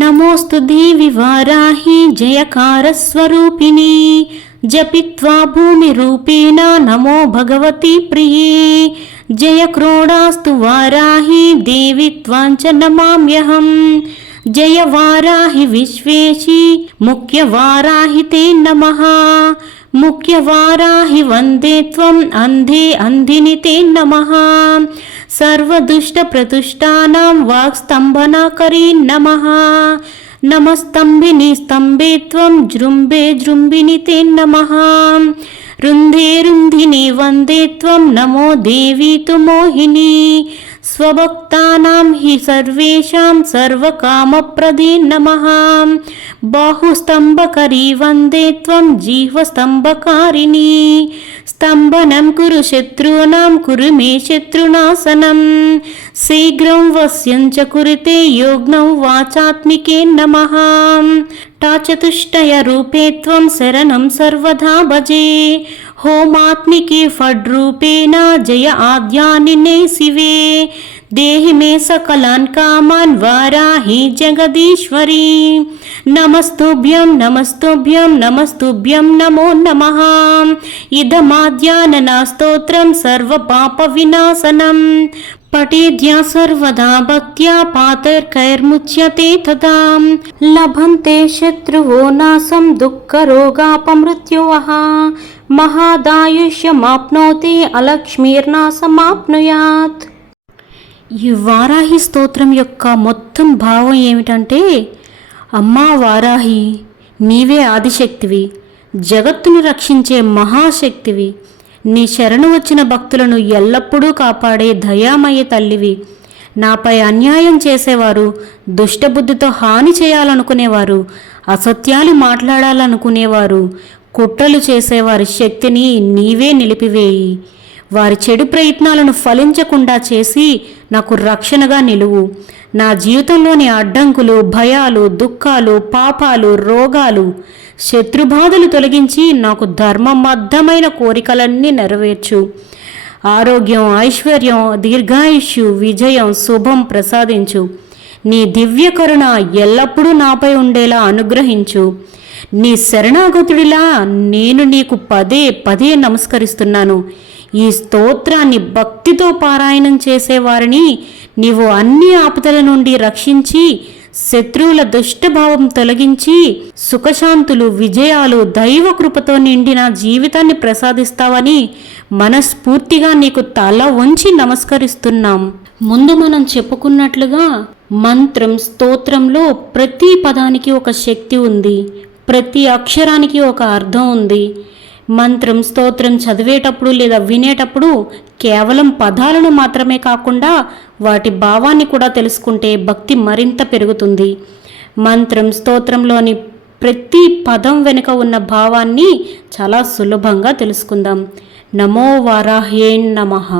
నమోస్తు దేవి వారాహి జయకారస్వరూపిణి జపిత్వా భూమి రూపేణ నమో భగవతి ప్రియే జయ క్రోడాస్తు వారాహి దేవి త్వాంచ నమామ్యహం జయ వారాహి విశ్వేశి ముఖ్య వారాహి తే నమః ముఖ్య వారాహి వందే త్వం అంధే అంధిని తే నమః సర్వదుష్ట ప్రతుష్టానాం వాక్స్తంభనాకరీ నమః నమస్తంభిని స్తంభే త్వం జృంభే జృంభిని తే నమః రుంధే రుంధిని వందే త్వం నమో దేవీ తు మోహిని స్వభక్తానాం హి సర్వేషాం సర్వకామప్రదే నమః బాహుస్తంభకరీ వందే త్వం జీహ్వస్తంభకారిణి స్తంభనం కురు శత్రూనాం కురు మే శత్రునాశనం శీఘ్రం వశ్యం చ కురుతే యోగ్నం వాచాత్మికే నమః టాచతుష్టయ రూపే త్వం శరణం సర్వదా భజే హోమాత్మికే ఫడ్రూపేణ జయ ఆద్యానినే శివే దేహి మే సకలాన్ కామాన్ వారాహి జగదీశ్వరి నమస్తుభ్యం నమస్తుభ్యం నమస్తుభ్యం నమో నమః ఇదమాద్యాననా స్తోత్రం సర్వ పాప వినాశనం పఠేద్యా సర్వదా భక్త్యా పాతైర్కైర్ముచ్యతే తదా లభంతే శత్రువో నాశం దుఃఖరోగాపమృత్యువః మహాదాయుష్యమాప్నోతి అలక్ష్మీర్నాశమాప్నుయాత్. ఈ వారాహి స్తోత్రం యొక్క మొత్తం భావం ఏమిటంటే, అమ్మా వారాహి, నీవే ఆదిశక్తివి, జగత్తును రక్షించే మహాశక్తివి. నీ శరణు వచ్చిన భక్తులను ఎల్లప్పుడూ కాపాడే దయామయ తల్లివి. నాపై అన్యాయం చేసేవారు, దుష్టబుద్ధితో హాని చేయాలనుకునేవారు, అసత్యాలు మాట్లాడాలనుకునేవారు, కుట్రలు చేసేవారి శక్తిని నీవే నిలిపివేయి. వారి చెడు ప్రయత్నాలను ఫలించకుండా చేసి నాకు రక్షణగా నిలువు. నా జీవితంలోని అడ్డంకులు, భయాలు, దుఃఖాలు, పాపాలు, రోగాలు, శత్రుబాధలు తొలగించి నాకు ధర్మబద్ధమైన కోరికలన్నీ నెరవేర్చు. ఆరోగ్యం, ఐశ్వర్యం, దీర్ఘాయుష్యు, విజయం, శుభం ప్రసాదించు. నీ దివ్య కరుణ ఎల్లప్పుడూ నాపై ఉండేలా అనుగ్రహించు. నీ శరణాగతుడిలా నేను నీకు పదే పదే నమస్కరిస్తున్నాను. ఈ స్తోత్రాన్ని భక్తితో పారాయణం చేసేవారిని నీవు అన్ని ఆపదల నుండి రక్షించి, శత్రువుల దుష్టభావం తొలగించి, సుఖశాంతులు, విజయాలు, దైవ కృపతో నిండిన జీవితాన్ని ప్రసాదిస్తావని మనస్ఫూర్తిగా నీకు తల వంచి నమస్కరిస్తున్నాం. ముందు మనం చెప్పుకున్నట్లుగా మంత్రం, స్తోత్రంలో ప్రతి పదానికి ఒక శక్తి ఉంది, ప్రతి అక్షరానికి ఒక అర్థం ఉంది. మంత్రం, స్తోత్రం చదివేటప్పుడు లేదా వినేటప్పుడు కేవలం పదాలను మాత్రమే కాకుండా వాటి భావాన్ని కూడా తెలుసుకుంటే భక్తి మరింత పెరుగుతుంది. మంత్రం, స్తోత్రంలోని ప్రతి పదం వెనుక ఉన్న భావాన్ని చాలా సులభంగా తెలుసుకుందాం. నమో వారాహ్యే నమః.